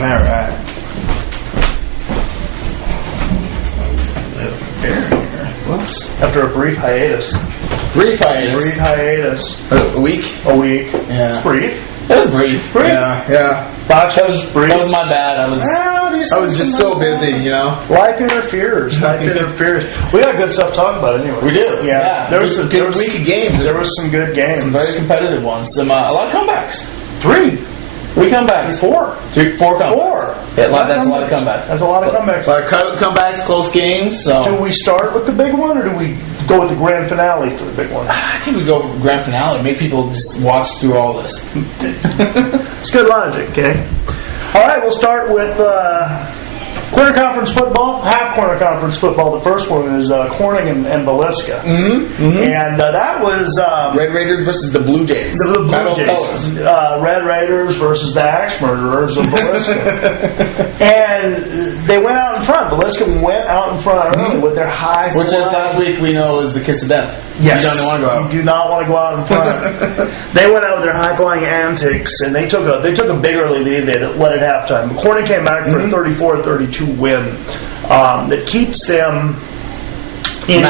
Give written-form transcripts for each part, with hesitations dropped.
All right. Whoops. After a brief hiatus. Brief hiatus. A week? A week. Yeah. It's brief. It was brief. Yeah. Botch was brief. That was my bad. I was just so busy, you know. Life interferes. We got good stuff to talk about anyway. We do. Yeah. There was a good week of games. There was some good games. Some very competitive ones. A lot of comebacks. 3 comebacks. 4 comebacks. 4. Yeah, that's a lot of comebacks. That's a lot of comebacks. A lot of comebacks, close games. So. Do we start with the big one, or do we go with the grand finale for the big one? I think we go for grand finale. Make people just watch through all this. It's good logic, okay? All right, we'll start with quarter conference football, half quarter conference football. The first one is Corning and Villisca. And that was Red Raiders versus the Blue Jays. The Blue Jays. Red Raiders versus the Axe Murderers of Villisca. And they went out in front. Villisca went out in front early with their high Which, as last week we know, is the kiss of death. Yes. You don't want to go out. You do not want to go out in front. They went out with their high-flying antics, and they took a big early lead. They led at halftime. Corning came back for a 34-32 win that keeps them in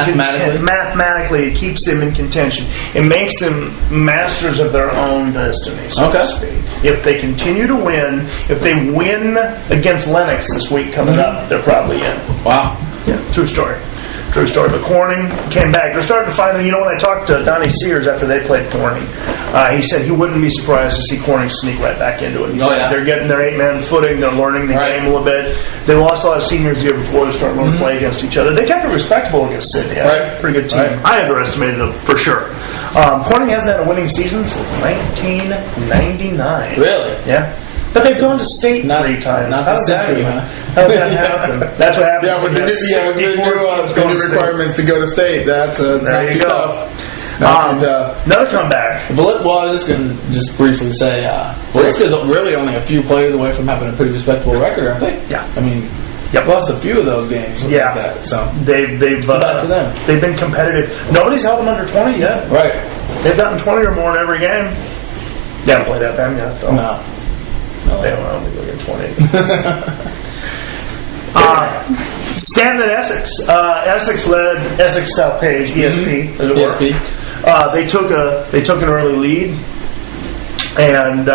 mathematically. It keeps them in contention. It makes them masters of their own destiny, so to speak. If they continue to win, if they win against Lennox this week coming up, they're probably in. Wow. Yeah, true story. But Corning came back. They're starting to find them. You know, when I talked to Donnie Sears after they played Corning, he said he wouldn't be surprised to see Corning sneak right back into it. He said they're getting their 8-man footing. They're learning the game a little bit. They lost a lot of seniors the year before. They started learning to play against each other. They kept it respectable against Sydney. Pretty good team. I underestimated them for sure. Corning hasn't had a winning season since 1999. Really? Yeah. But they've gone to state 3 times. Not this century, huh? How does that happen? That's what happened. Yeah, with the new requirements to go to state, that's not too tough. Not too tough. Another comeback. Well, I was just going to just briefly say, Villisca's really only a few plays away from having a pretty respectable record, aren't they? Yeah. I mean, lost a few of those games. Like that, so they've been competitive. Nobody's held them under 20 yet. Right. They've gotten 20 or more in every game. They haven't played that bad yet, though. No. They don't know. They go get 20. Stanton and Essex. Essex led Essex South Page, ESP, as it were. They took an early lead and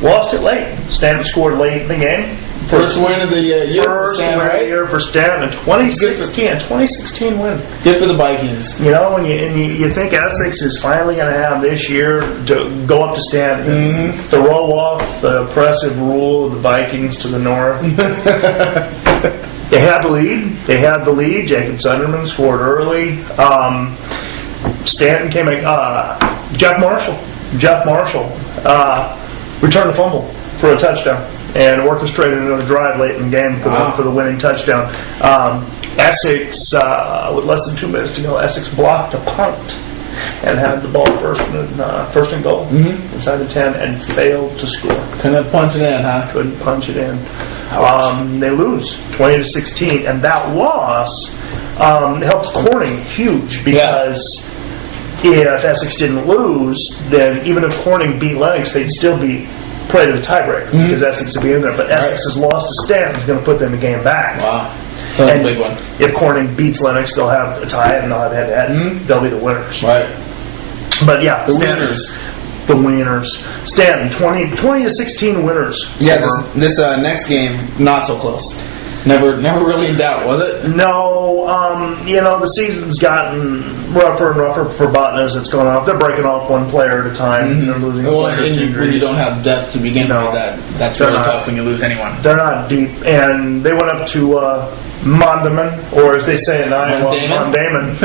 lost it late. Stanton scored late in the game. First win of the year. First win of the year for Stanton. A 2016 win. Good for the Vikings. You know, when you think Essex is finally going to have this year to go up to Stanton, throw off the oppressive rule of the Vikings to the north. They had the lead. Jacob Sunderman scored early. Stanton came in. Jeff Marshall returned the fumble for a touchdown and orchestrated another drive late in the game for the winning touchdown. Essex, with less than 2 minutes to go, Essex blocked a punt and had the ball first and goal inside the 10 and failed to score. Couldn't punch it in, huh? Couldn't punch it in. They lose 20-16, and that loss helps Corning huge because if Essex didn't lose, then even if Corning beat Lennox, they'd still be play to the tiebreaker because Essex will be in there. But Essex's loss to Stanton is going to put them a game back. Wow. So that's a big one. If Corning beats Lennox, they'll have a tie and they'll have head-to-head. They'll be the winners. Right. But yeah, the winners. The winners. Stanton, 20-16 winners. Yeah, this next game, not so close. Never really in doubt, was it? No, the season's gotten rougher and rougher for Botnas. It's going off. They're breaking off one player at a time. They're losing players to injuries. When you don't have depth to begin with, that's really tough when you lose anyone. They're not deep. And they went up to Mondaman, or as they say in Iowa, Mondaman.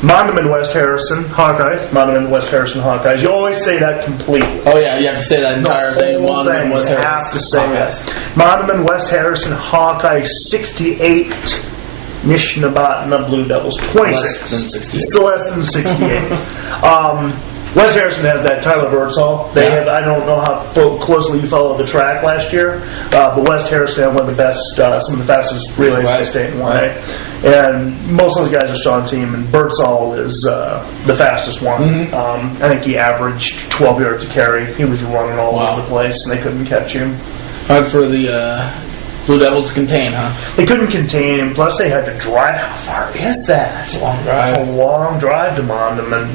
Mondaman West Harrison Hawkeyes. Mondaman West Harrison Hawkeyes. You always say that completely. Oh yeah, you have to say that entire thing. Mondaman West Harrison. You have to say that. Mondaman West Harrison Hawkeyes 68. Nishnabotna Blue Devils 26. Less than 68. Still less than 68. West Harrison has that Tyler Birdsall. They have. I don't know how closely you followed the track last year, but West Harrison had one of the best, some of the fastest relays in the state in 1A. And most of those guys are still on team, and Birdsall is the fastest one. I think he averaged 12 yards a carry. He was running all over the place, and they couldn't catch him. Hard for the Blue Devils to contain, huh? They couldn't contain him. Plus, they had to drive. How far is that? It's a long drive. It's a long drive to Mondamon.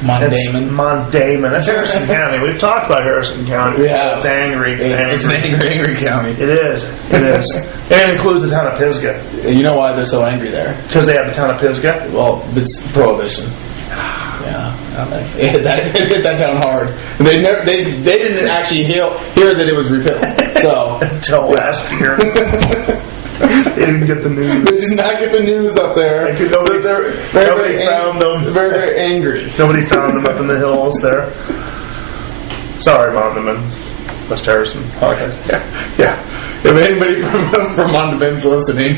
Mondamon. That's Harrison County. We've talked about Harrison County. Yeah. It's angry. It's an angry county. It is. It is. And it includes the town of Pisgah. You know why they're so angry there? Because they have the town of Pisgah? Well, it's prohibition. Yeah, it hit that town hard. They didn't actually hear that it was repealed. So until last year, they didn't get the news. They did not get the news up there. Nobody found them. Very, very angry. Nobody found them up in the hills there. Sorry, Mondamon, West Harrison. Okay. Yeah. If anybody from Mondavin's listening,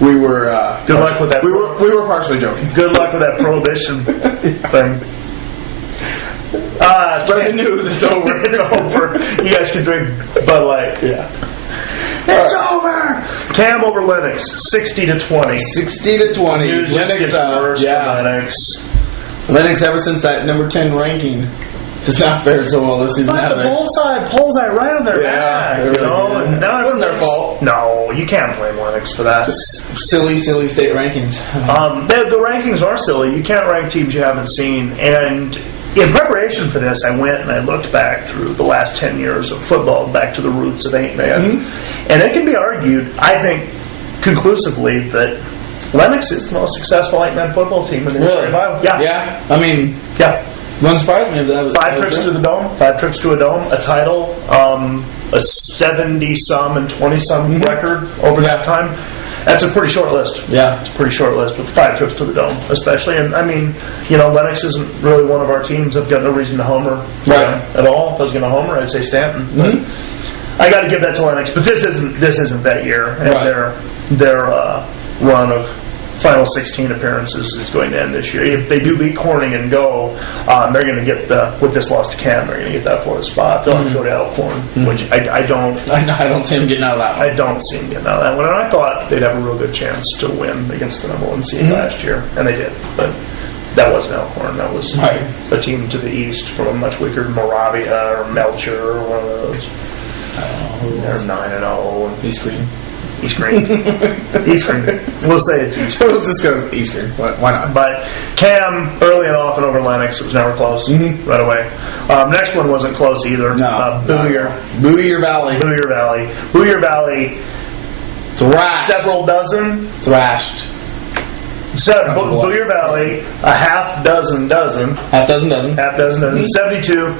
we were good luck with that. We were partially joking. Good luck with that prohibition thing. Spread the news. It's over. It's over. You guys can drink Bud Light. Yeah. It's over. Cam over Lennox, 60-20. 60-20. News just gets worse for Lennox. Lennox, ever since that number 10 ranking, has not fared so well this season. But the bullseye right on their back. Really, it wasn't their fault. No, you can't blame Lennox for that. Just silly state rankings. The rankings are silly. You can't rank teams you haven't seen. And in preparation for this, I went and I looked back through the last 10 years of football, back to the roots of 8-man. Mm-hmm. And it can be argued, I think, conclusively, that Lennox is the most successful 8-man football team in the history of Iowa. Yeah. I mean, yeah. Wouldn't surprise me if that was 5 trips to the Dome, 5 trips to a Dome, a title, a 70-some and 20-some record over that time. That's a pretty short list. Yeah. It's a pretty short list with 5 trips to the Dome, especially. And, I mean, Lennox isn't really one of our teams. I've got no reason to homer at all. If I was going to homer, I'd say Stanton. Mm-hmm. I got to give that to Lennox. But this isn't that year. And their run of final 16 appearances is going to end this year. If they do beat Corning and go, they're going to get with this loss to Cam, they're going to get that fourth spot. They'll have to go to Elkhorn, which I don't see them getting out of that one. I don't see them getting out of that one. And I thought they'd have a real good chance to win against the number 1 seed last year, and they did. But that wasn't Elkhorn. That was a team to the east from a much weaker Moravia or Melcher or one of those. I don't know. They're 9-0. East Green. East Green. East Green. We'll say it's East Green. We'll just go East Green. Why not? But Cam, early and often over Lennox. It was never close right away. Next one wasn't close either. No. Booyer Valley. Booyer Valley. Thrashed. Several dozen. Thrashed. Booyer Valley, a half dozen. 72.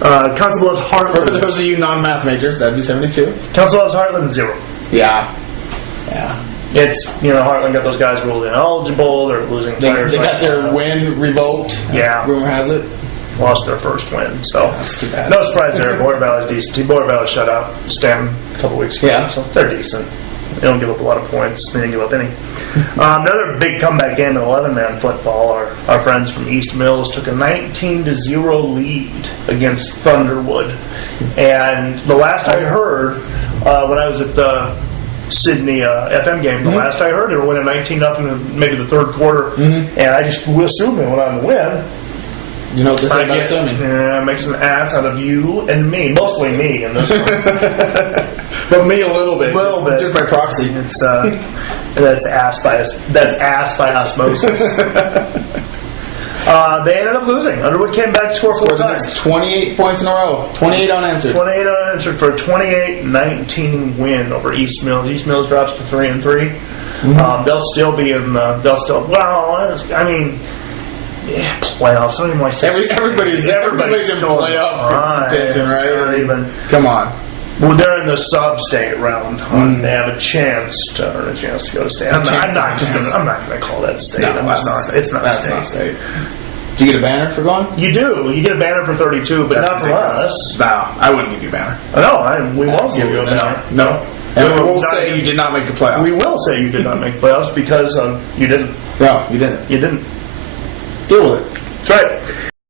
Council Bluffs Heartland. For those of you non-math majors, that'd be 72. Council Bluffs Heartland, 0. Yeah. It's, Heartland got those guys ruled ineligible. They're losing players. They got their win revoked. Yeah. Rumor has it. Lost their first win. So that's too bad. No surprise there. Boyer Valley's decent. Boyer Valley shut out Stem a couple weeks ago. Yeah. So they're decent. They don't give up a lot of points. They didn't give up any. Another big comeback game in 11-man football. Our friends from East Mills took a 19-0 lead against Thunderwood. And the last I heard, when I was at the Sydney FM game, the last I heard, they were winning 19-0 maybe the third quarter. And I just assumed they went on to win. You know what this is about assuming. Yeah, makes an ass out of you and me. Mostly me in this one. But me a little bit. Just by proxy. It's that's ass by osmosis. They ended up losing. Underwood came back to score 4 times. 28 points in a row. 28 unanswered. 28 unanswered for a 28-19 win over East Mills. East Mills drops to 3-3. They'll still be in. Playoffs. I don't even want to say everybody's in playoff contention, right? Come on. Well, they're in the sub-state round. They have a chance to go to state. I'm not going to call that state. No, it's not state. Do you get a banner for going? You do. You get a banner for 32, but not from us. No, I wouldn't give you a banner. No, we won't give you a banner. No. And we'll say you did not make the playoffs. We will say you did not make the playoffs because you didn't. No, you didn't. You didn't. Deal with it. That's right.